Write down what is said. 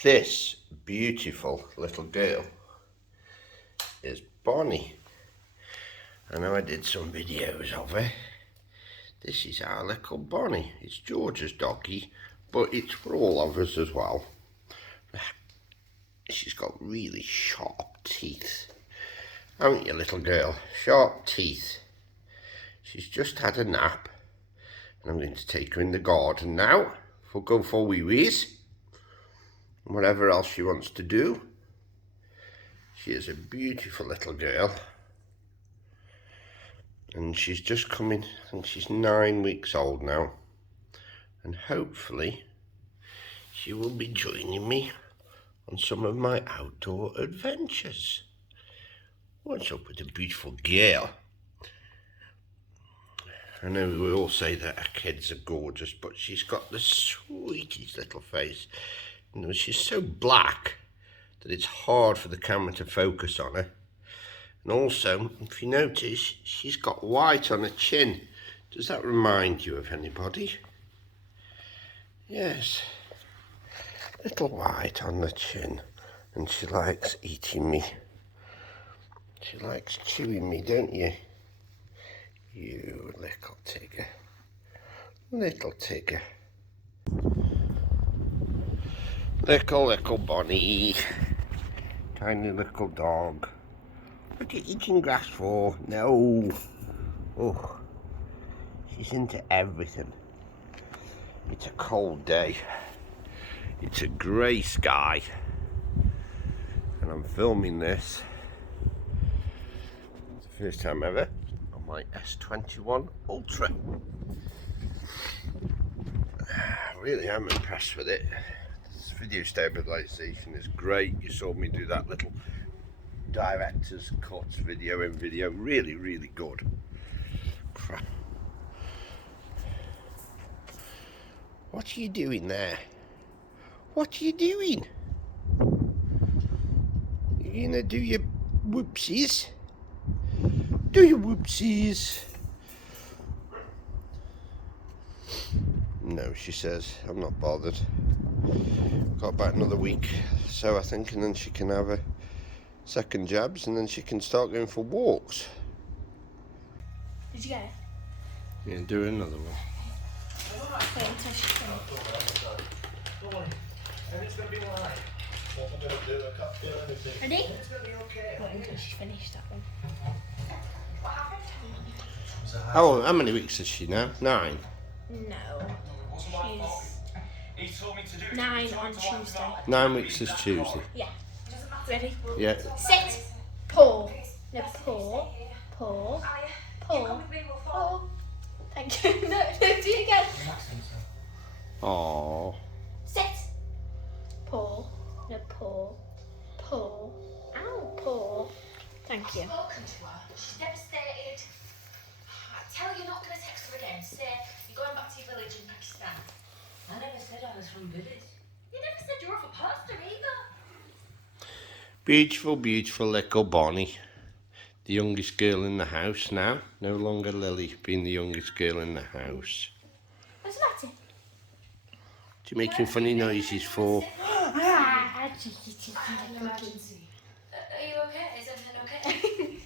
This beautiful little girl is Bonnie. I know I did some videos of her. This is our little Bonnie. It's George's doggy, but it's for all of us as well. She's got really sharp teeth. Haven't you, little girl? Sharp teeth. She's just had a nap, and I'm going to take her in the garden now for go for wee wees. Whatever else she wants to do. She is a beautiful little girl, and she's just coming, I think she's 9 weeks old now, and hopefully she will be joining me on some of my outdoor adventures. What's up with the beautiful girl? I know we all say that our kids are gorgeous, but she's got the sweetest little face. You know, she's so black that it's hard for the camera to focus on her. And also, if you notice, she's got white on her chin. Does that remind you of anybody? Yes. Little white on the chin. And she likes eating me. She likes chewing me, don't you? You little tigger. Little tigger. Little Bonnie. Tiny little dog. What are you eating grass for? No. Oh, she's into everything. It's a cold day. It's a grey sky. And I'm filming this. It's the first time ever on my S21 Ultra. I really am impressed with it. This video stabilisation is great. You saw me do that little director's cuts video in video. Really, really good. Crap. What are you doing there? What are you doing? You gonna do your whoopsies? Do your whoopsies. No, she says, I'm not bothered. Got about another week, so I think, and then she can have her second jabs, and then she can start going for walks. Did you get it? Yeah, do another one. Wait until she's finished. Don't worry, everything's going to be alright. What I'm going to do, I can't feel anything. Ready? It's going to be okay. Wait until she's finished that one. What happened? How many weeks is she now? 9? No. He told me to do it. 9 on Tuesday. 9 weeks is Tuesday. Yeah. Ready? Yeah. Sit. Paw. No, paw. Paw. Paw. Paw. Thank you. No, do it again. Aww. Sit. Paw. No, paw. Paw. Ow, paw. Thank you. Spoken to her. She's devastated. Tell her you're not going to text her again. Say you're going back to your village in Pakistan. I never said I was from village. You never said you were off a poster either. Beautiful, beautiful little Bonnie. The youngest girl in the house now. No longer Lily being the youngest girl in the house. What's the matter? What are you making funny noises for? Are you okay? Is everything okay?